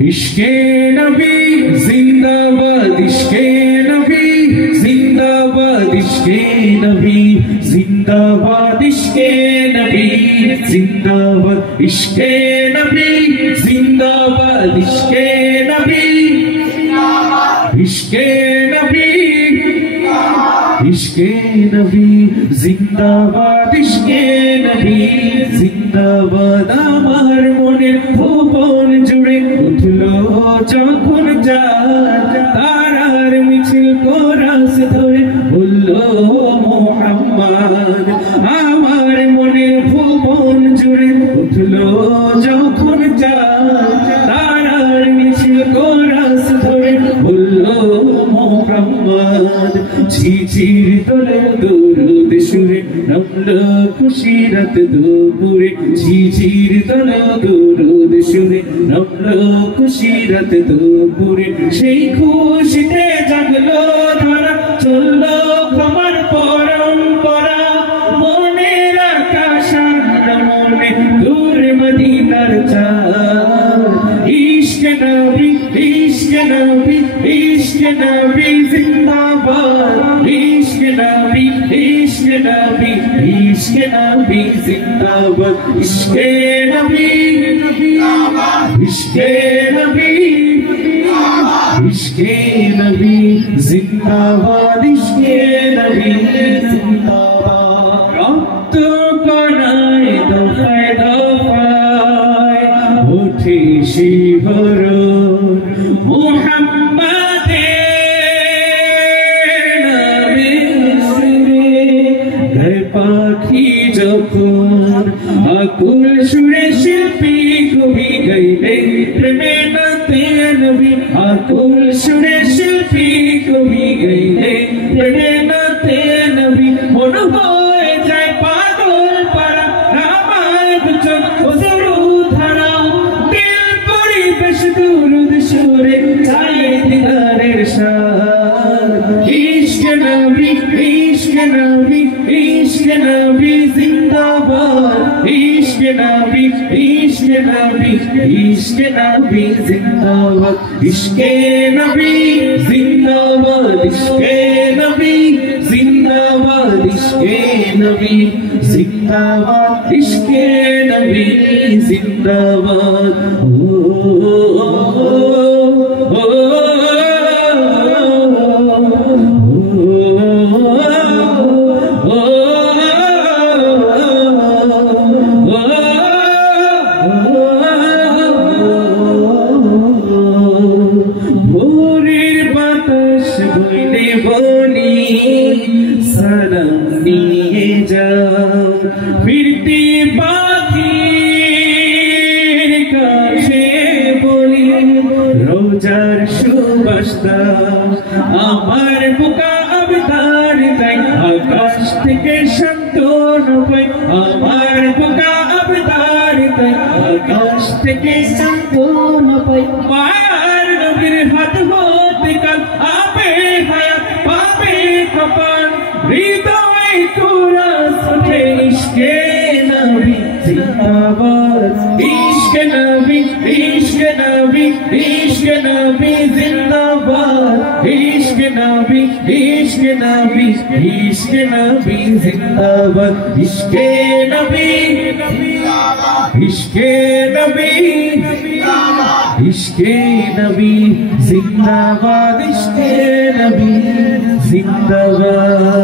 इश्के नबी जिंदाबाद, इश्के नबी जिंदाबाद, इश्के नबी जिंदाबाद, इश्के नबी जिंदाबाद, इश्के नबी जिंदाबाद, इश्के नबी, इश्के नबी, इश्के नबी जिंदाबाद, इश्के नबी जिंदाबाद। আমার মনের ভুবন জুড়ে উঠলো যখন চাঁদ, তারার মিছিল কোরাস ধরে বললো মুহাম্মদ। আমার মনের ভুবন জুড়ে উঠলো যখন চাঁদ, তারার মিছিল কোরাস ধরে বললো মুহাম্মদ। ঝিঝির তোলে দরুদ সুরে নামলো খুশিরাত দুপুরে, ঝিঝির তোলে দরুদ সুরে নামলো খুশিরাত দুপুরে। সেই খুশিতে জাগলো ধারা, চললো ক্ষমার পরম্পরা। মনের আকাশ মনে দূর মদিনার চাঁদ। ইশকে নবী, ইশকে নবী, ইশকে নবী জিন্দাবাদ, ইশকে নবী, ইশকে নবী, ইশকে নবী জিন্দাবাদ, ইশকে নবী, ইশকে নবী, ইশকে নবী জিন্দাবাদ, ইশকে নবী জিন্দাবাদ। রক্ত কণায় দফায় দফায় ওঠে শিহরণ, মুহাম্মাদের নামে সুরে গায় পাখি যখন। আকুল সুরে শিল্পী কবি গাইলে প্রেমে নাতে নবী, আকুল সুরে শিল্পী কবি গাইলে প্রেমে নাতে নবী। মন হয়ে যায় পাগল পারা, নামাজ চোখ ধারা, দিল পরিবেশ দুরুদ সুরে চায় দিদারের শান। ইশকে নবী, ইশকে নবী, ইশকে নবী জিন্দাবাদ, ইশকে নবী, ইশকে নবী, ইশকে নবী জিন্দাবাদ, ইশকে নবী জিন্দাবাদ, ইশকে নবী জিন্দাবাদ, ইশকে নবী জিন্দাবাদ, ইশকে নবী জিন্দাবাদ। ভোরের বাতাস বইলে বলি সালাম নিয়ে যাও, ফিরতি পাখির কাছে বলি রোজার সুবাস দাও। আমার বুকা আবদার তাই আকাশ থেকে সান্ত্বনা পাই, আমার বুকা আবদার তাই আকাশ থেকে সান্ত্বনা পাই। মায়ার নবীর হাত হতে কাল আবে হায়াত পাবে কপাল, হৃদয় কুরাস ওঠে ইশকে নবী জিন্দাবাদ, ইশকে নবী, ইশকে নবী, ইশকে নবী জিন্দাবাদ, ইশকে নবী, ইশকে নবী, ইশকে নবী জিন্দাবাদ, ইশকে নবী, ইশকে নবী, ইশকে নবী জিন্দাবাদ, ইশকে নবী জিন্দাবাদ।